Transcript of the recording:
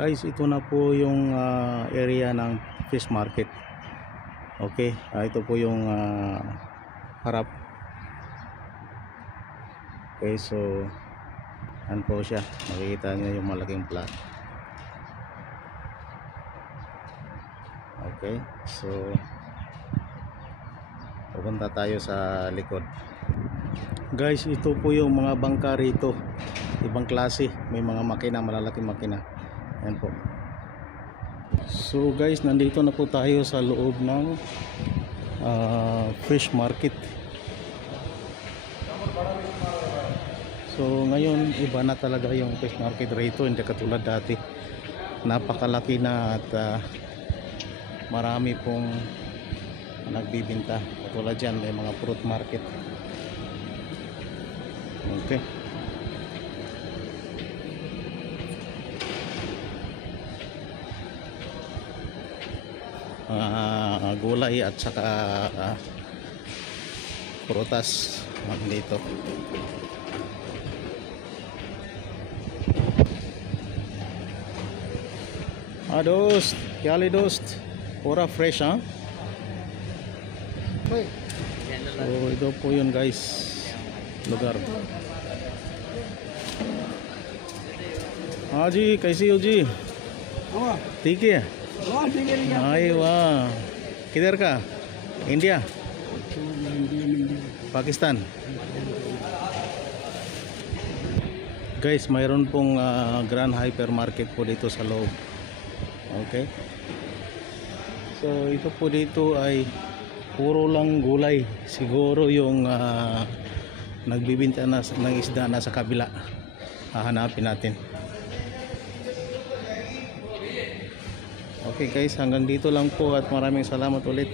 Guys, ito na po yung area ng fish market. Okay, ito po yung harap. Okay, so ano po siya, makikita nyo yung malaking plot. Okay, so pupunta tayo sa likod. Guys, ito po yung mga bangka rito, ibang klase, may mga makina, malalaking makina. Ayan po. So guys, nandito na po tayo sa loob ng fish market. So ngayon iba na talaga yung fish market rito, hindi katulad dati. Napakalaki na at marami pong nagbibinta. Katulad dyan may mga fruit market. Okay, gulay at saka prutas dito. Dost, kyali dost, pura fresh ha. So ito po yun guys, lugar. हाँ जी, कैसी हो जी? ठीक है। अरे वाह, किधर का? India, Pakistan. Guys, mayroon pong grand hypermarket po dito sa loob. Okay, so ito po dito ay puro lang gulay. Siguro yung nagbibinta na ng isda na sa kabila, hahanapin natin. Okay guys, hanggang dito lang po at maraming salamat ulit.